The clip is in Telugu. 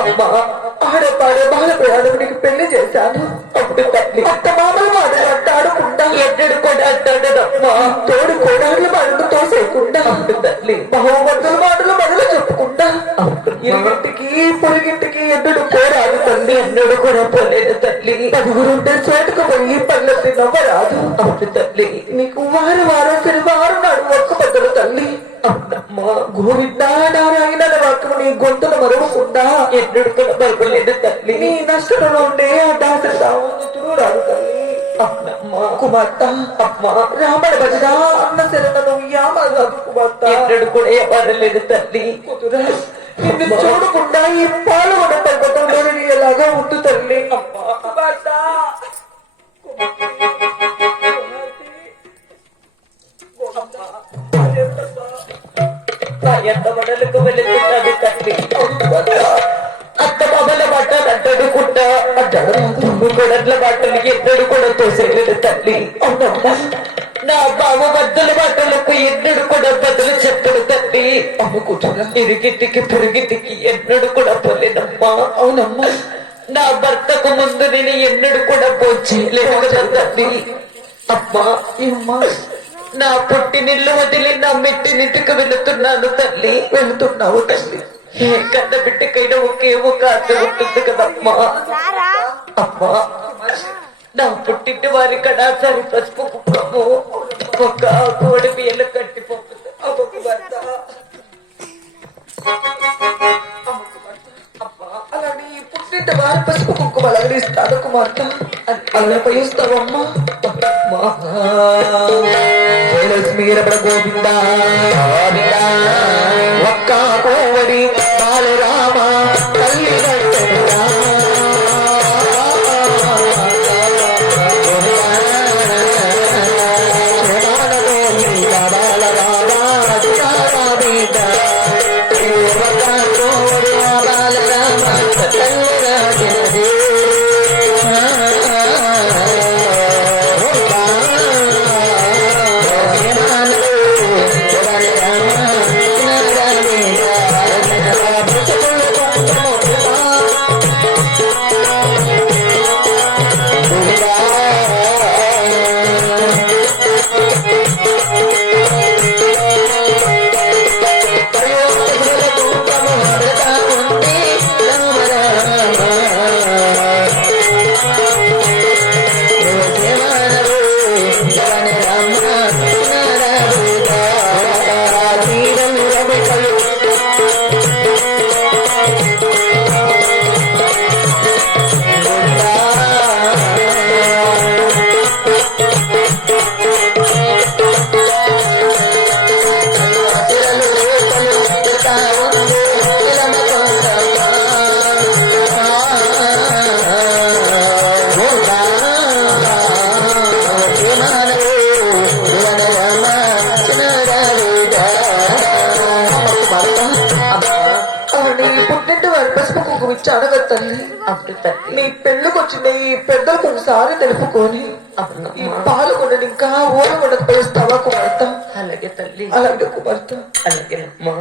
అమ్మా ఆడపాడే బాధపడాడు నీకు పెళ్ళి చేశాను. అప్పుడు తల్లి అత్త మామలు మాటలు అట్టాడకుండా ఎడ్డడు కూడా అట్టాడమ్మా తోడు కోడాలు మాటలు తోసేయకుండా. అప్పుడు తల్లి బహుమతుల మాటలు మొదలు చెప్పుకుంటా ఇరుగింటికి పొరుగింటికి ఎన్నడు కోరాదు తల్లి. ఎన్నడు కూడా పోలేదు తల్లి. నలుగురుంటే చోటుకు పోయి పళ్ళ తినవరాదు అవును తల్లి నీకు వారం వారం సరి వాక్యము నీ గొంతును మరవకుండా నీ నష్టంలో ఉండే ఆ దాసరి సావంతుడు రాదు తల్లి అమ్మ రామణ భజన అన్న శరణను యామరాదు కుమార్తె ఎన్నడు కూడా ఎవరలేదు తల్లి కుదురా నిన్ను చూడకుండా ఈ పాల్గొన పర్వతంలో ఎలాగా ఉండు తల్లి అమ్మ కుమార్త ఎంత వడలకు వెళుతున్నాడు తల్లి? అత్త బాబల బట్టలు అంటాడు కుట్ట అంటాడు తుమ్ము కొడట్ల బట్టలు ఎన్నడు కూడా తోసేయలేడు తల్లి. అవునమ్మా నా బావ బద్దల బట్టలకు ఎన్నడు కూడా బదులు చెప్పడు తల్లి. అనుకుంటున్నా ఇరుగిటికి పొరుగిటికి ఎన్నడు కూడా పోలేదమ్మా. అవునమ్మా. నా భర్తకు ముందు నేను ఎన్నడు కూడా పోచేయలేదు కదా తల్లి. అమ్మా అమ్మా నా పుట్టినిల్లు వదిలి నా మెట్టినింటికి వెళుతున్నాను తల్లి. వెళుతున్నావు తల్లి. కన్న బిడ్డకైనా ఒకే ఒక ఉంటుంది కదమ్మా అమ్మా. నా పుట్టింటి వారి కడా సరి పసుపు కుక్కము ఒక కోడి బియ్యలు కట్టి పంపుతా అమ్మకు భర్త. అమ్మా అలానే ఈ పుట్టింటి వారి పసుపు కుంకుమ అలగరిస్తాను కుమార్తె. అలా పోయిస్తావమ్మా. లక్ష్మీరమణ గోవింద గోవింద? ఒక్క కోవడి కదా తల్లి. నీ పెళ్ళికి వచ్చిన ఈ పెద్దలకు ఒకసారి తెలుపుకొని ఈ పాలు కొండని ఇంకా ఊర కొండకు పోయిస్తావా కుమార్తె. అలాగే తల్లి. అలాగే కుమార్తె. అలాగే అమ్మా